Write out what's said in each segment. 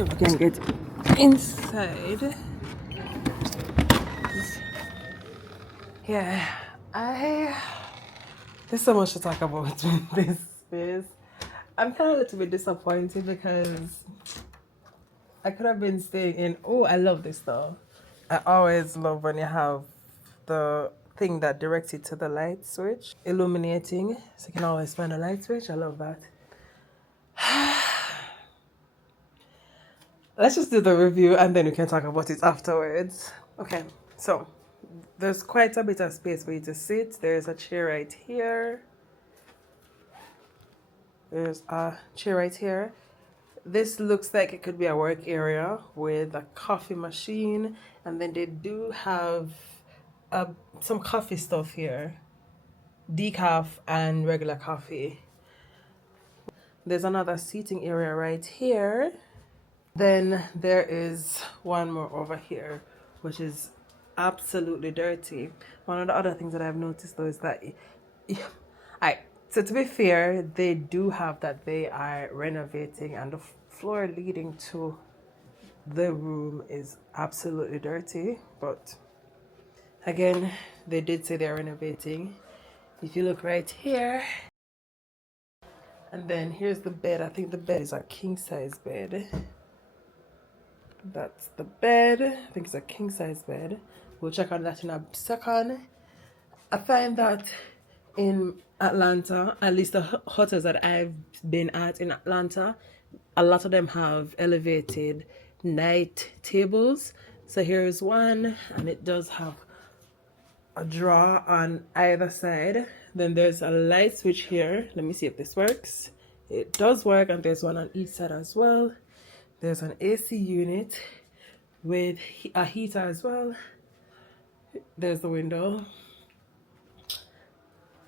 see if we can get inside. Yeah, there's so much to talk about with this space. I'm kind of a little bit disappointed because I could have been staying in. Oh, I love this though. I always love when you have the thing that directs it to the light switch, illuminating, so you can always find a light switch. I love that. Let's just do the review and then we can talk about it afterwards. Okay, so there's quite a bit of space for you to sit. There's a chair right here. There's a chair right here. This looks like it could be a work area with a coffee machine, and then they do have some coffee stuff here, decaf and regular coffee. There's another seating area right here. Then there is one more over here, which is absolutely dirty. One of the other things that I've noticed though is that so to be fair, they do have that they are renovating, and the floor leading to the room is absolutely dirty. But again, they did say they're renovating. If you look right here, and then here's the bed. I think the bed is a king size bed. That's the bed. I think it's a king size bed. We'll check on that in a second. I find that in Atlanta, at least the hotels that I've been at in Atlanta, a lot of them have elevated night tables. So here's one, and it does have a drawer on either side. Then there's a light switch here. Let me see if this works. It does work, and there's one on each side as well. There's an AC unit with a heater as well. There's the window.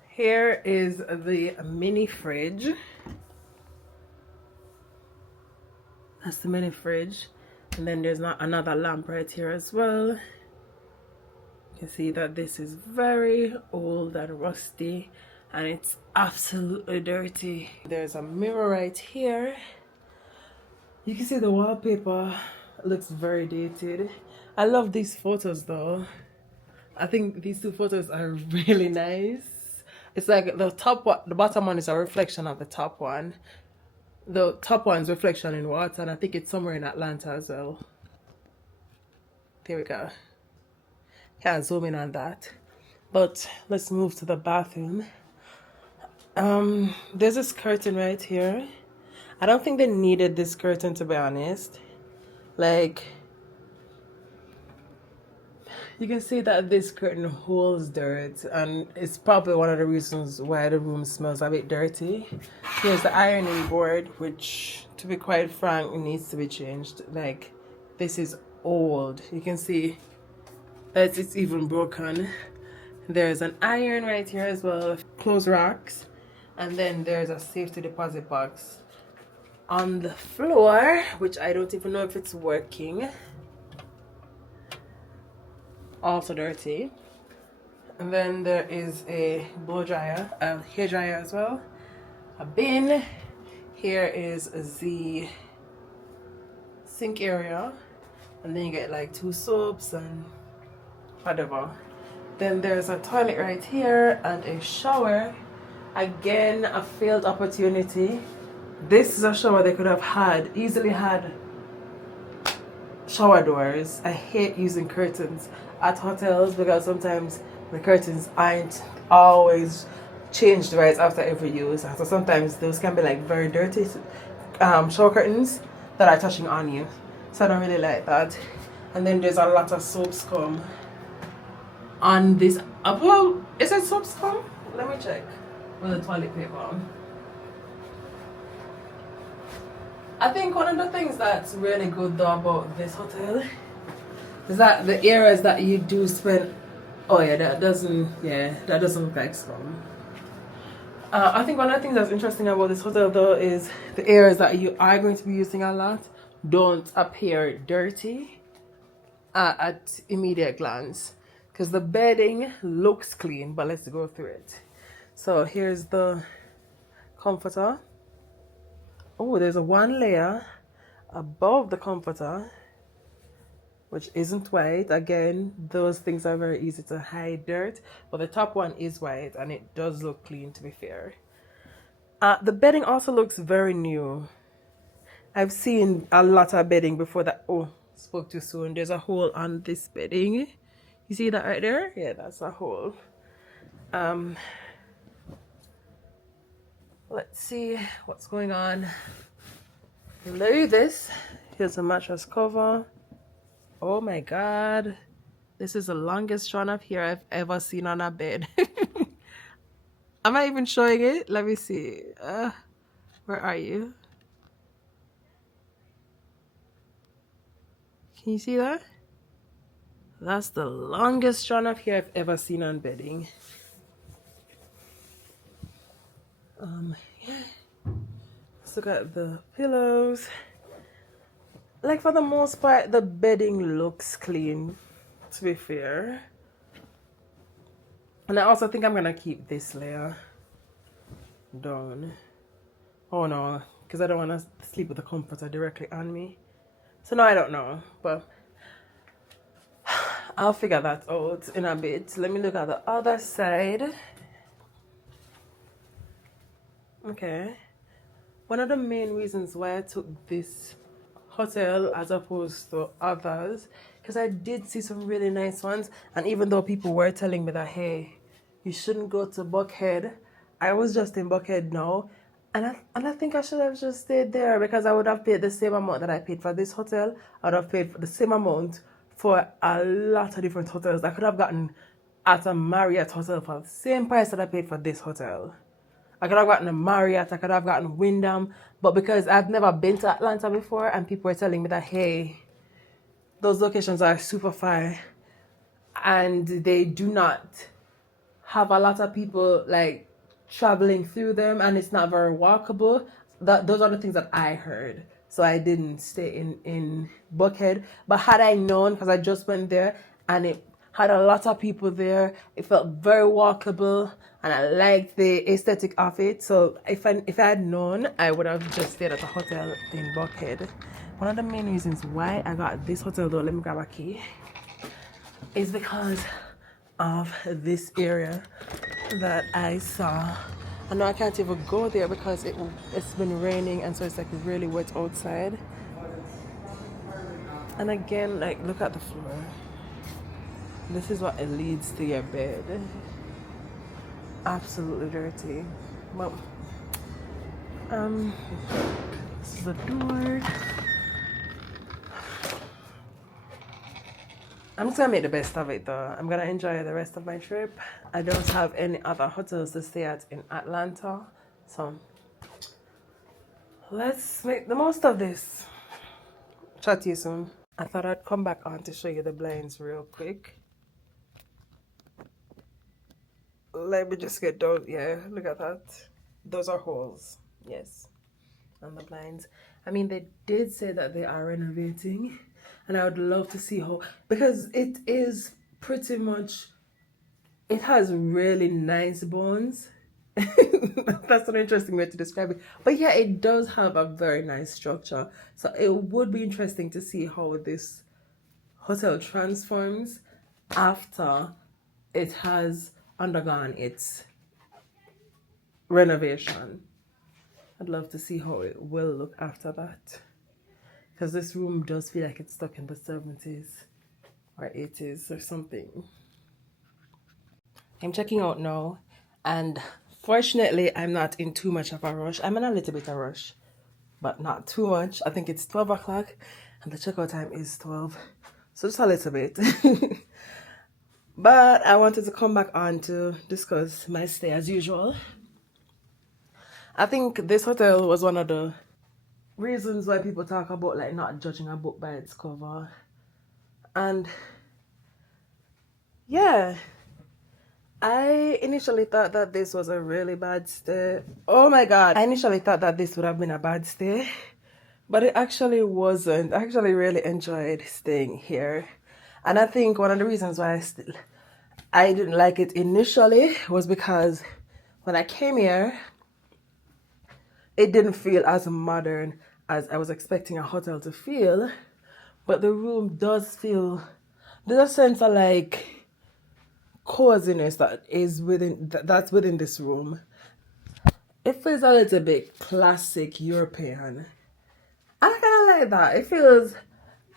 Here is the mini fridge. That's the mini fridge. And then there's another lamp right here as well. You can see that this is very old and rusty, and it's absolutely dirty. There's a mirror right here. You can see the wallpaper looks very dated. I love these photos though. I think these two photos are really nice. It's like the top one, the bottom one is a reflection of the top one. The top one's reflection in water, and I think it's somewhere in Atlanta as well. There we go. Can't zoom in on that. But let's move to the bathroom. There's this curtain right here. I don't think they needed this curtain, to be honest. Like, you can see that this curtain holds dirt, and it's probably one of the reasons why the room smells a bit dirty. Here's the ironing board, which, to be quite frank, needs to be changed. Like, this is old. You can see that it's even broken. There's an iron right here as well, clothes racks, and then there's a safety deposit box on the floor, which I don't even know if it's working. Also dirty. And then there is a blow dryer, a hair dryer as well, a bin. Here is the sink area, and then you get like 2 soaps and whatever. Then there's a toilet right here and a shower. Again, a failed opportunity. This is a shower they could have easily had shower doors. I hate using curtains at hotels because sometimes the curtains aren't always changed right after every use. So sometimes those can be like very dirty shower curtains that are touching on you. So I don't really like that. And then there's a lot of soap scum on this. Well, is it soap scum? Let me check. With the toilet paper. I think one of the things that's really good though about this hotel is that the areas that you do spend, oh yeah, that doesn't look like scum. I think one of the things that's interesting about this hotel though is the areas that you are going to be using a lot don't appear dirty at immediate glance, because the bedding looks clean. But let's go through it. So here's the comforter. Oh, there's a 1 layer above the comforter, which isn't white. Again, those things are very easy to hide dirt, but the top one is white and it does look clean, to be fair. The bedding also looks very new. I've seen a lot of bedding before that. Oh, spoke too soon. There's a hole on this bedding. You see that right there? Yeah, that's a hole. Let's see what's going on. Look at this. Here's a mattress cover. Oh my god. This is the longest strand of hair I've ever seen on a bed. Am I even showing it? Let me see. Where are you? Can you see that? That's the longest strand of hair I've ever seen on bedding. Yeah. Let's look at the pillows. Like, for the most part, the bedding looks clean, to be fair. And I also think I'm gonna keep this layer down. Oh no, because I don't want to sleep with the comforter directly on me. So now I don't know, but I'll figure that out in a bit. Let me look at the other side. Okay. One of the main reasons why I took this hotel as opposed to others, because I did see some really nice ones, and even though people were telling me that, hey, you shouldn't go to Buckhead, I was just in Buckhead now, and I think I should have just stayed there, because I would have paid the same amount that I paid for this hotel. I would have paid for the same amount for a lot of different hotels. I could have gotten at a Marriott hotel for the same price that I paid for this hotel. I could have gotten a Marriott, I could have gotten Wyndham, but because I've never been to Atlanta before and people were telling me that, hey, those locations are super far and they do not have a lot of people like traveling through them and it's not very walkable. Those are the things that I heard. So I didn't stay in Buckhead. But had I known, because I just went there and it had a lot of people there, it felt very walkable and I liked the aesthetic of it. So if I had known, I would have just stayed at a hotel in Buckhead. One of the main reasons why I got this hotel, though, let me grab a key, is because of this area that I saw. I know I can't even go there because it's been raining and so it's like really wet outside. And again, like, look at the floor. This is what it leads to your bed. Absolutely dirty. Well, this is the door. I'm just gonna make the best of it though. I'm gonna enjoy the rest of my trip. I don't have any other hotels to stay at in Atlanta, so let's make the most of this. Chat to you soon. I thought I'd come back on to show you the blinds real quick. Let me just get down. Yeah, look at that. Those are holes. Yes, on the blinds. I mean, they did say that they are renovating, and I would love to see how, because it is pretty much, it has really nice bones. That's an interesting way to describe it. But yeah, it does have a very nice structure. So it would be interesting to see how this hotel transforms after it has undergone its renovation. I'd love to see how it will look after that, because this room does feel like it's stuck in the 70s or 80s or something. I'm checking out now, and fortunately I'm not in too much of a rush. I'm in a little bit of a rush, but not too much. I think it's 12 o'clock and the checkout time is 12, so just a little bit. But I wanted to come back on to discuss my stay as usual. I think this hotel was one of the reasons why people talk about like not judging a book by its cover. And yeah, I initially thought that this was a really bad stay. Oh my god, I initially thought that this would have been a bad stay, but it actually wasn't. I actually really enjoyed staying here. And I think one of the reasons why I didn't like it initially was because when I came here, it didn't feel as modern as I was expecting a hotel to feel. But the room does feel, there's a sense of like coziness that is within that's within this room. It feels a little bit classic European. I kind of like that. It feels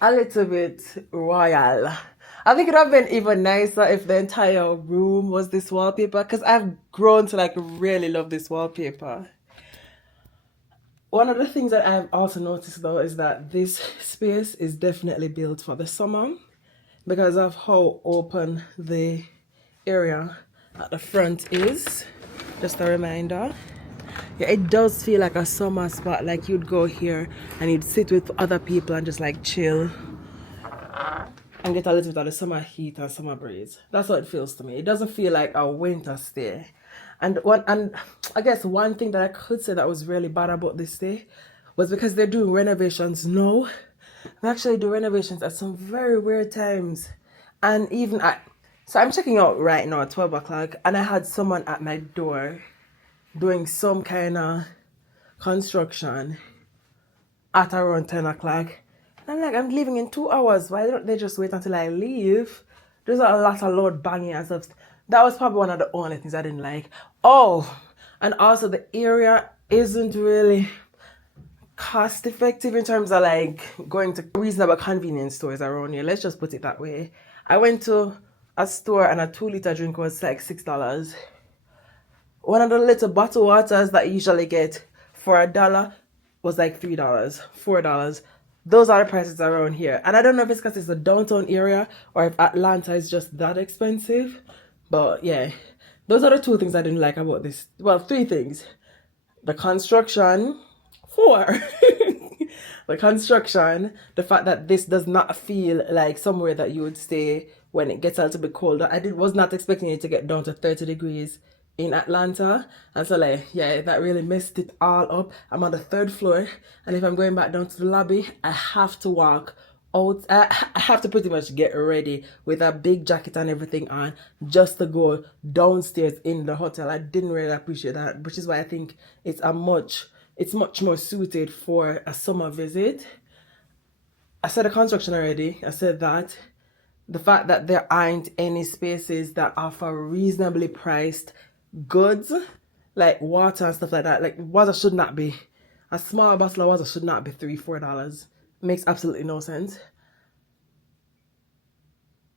a little bit royal. I think it would have been even nicer if the entire room was this wallpaper, because I've grown to like really love this wallpaper. One of the things that I've also noticed though is that this space is definitely built for the summer because of how open the area at the front is. Just a reminder. Yeah, it does feel like a summer spot, like you'd go here and you'd sit with other people and just like chill and get a little bit of the summer heat and summer breeze. That's what it feels to me. It doesn't feel like a winter stay. And I guess one thing that I could say that was really bad about this stay was because they're doing renovations now. They actually do renovations at some very weird times. And even so I'm checking out right now at 12 o'clock and I had someone at my door doing some kind of construction at around 10 o'clock. And I'm like, I'm leaving in 2 hours. Why don't they just wait until I leave? There's a lot of loud banging and stuff. That was probably one of the only things I didn't like. Oh, and also the area isn't really cost effective in terms of like going to reasonable convenience stores around here. Let's just put it that way. I went to a store and a 2-liter drink was like $6. One of the little bottled waters that you usually get for $1 was like $3, $4. Those are the prices around here. And I don't know if it's because it's a downtown area or if Atlanta is just that expensive. But yeah, those are the two things I didn't like about this. Well, 3 things. The construction. 4. The construction. The fact that this does not feel like somewhere that you would stay when it gets a little bit colder. Was not expecting it to get down to 30 degrees in Atlanta. And so like, yeah, that really messed it all up. I'm on the 3rd floor. And if I'm going back down to the lobby, I have to walk out. I have to pretty much get ready with a big jacket and everything on just to go downstairs in the hotel. I didn't really appreciate that, which is why I think it's much more suited for a summer visit. I said the construction already. I said that. The fact that there aren't any spaces that offer reasonably priced goods like water and stuff like that. Like water should not be, a small bottle of water should not be $3-4. Makes absolutely no sense.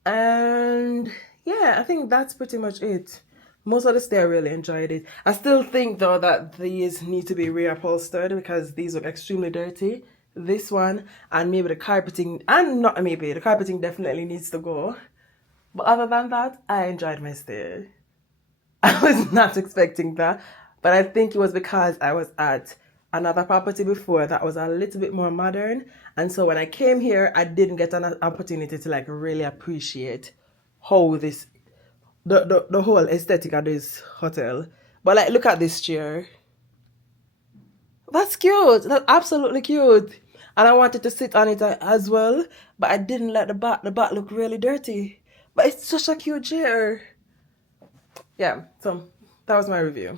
And yeah, I think that's pretty much it. Most of the stay I really enjoyed it. I still think though that these need to be reupholstered because these look extremely dirty. This one and maybe the carpeting, and not maybe, the carpeting definitely needs to go. But other than that, I enjoyed my stay. I was not expecting that, but I think it was because I was at another property before that was a little bit more modern, and so when I came here, I didn't get an opportunity to like really appreciate how this the whole aesthetic of this hotel. But like, look at this chair. That's cute. That's absolutely cute. And I wanted to sit on it as well, but I didn't let the back. The back look really dirty. But it's such a cute chair. Yeah, so that was my review.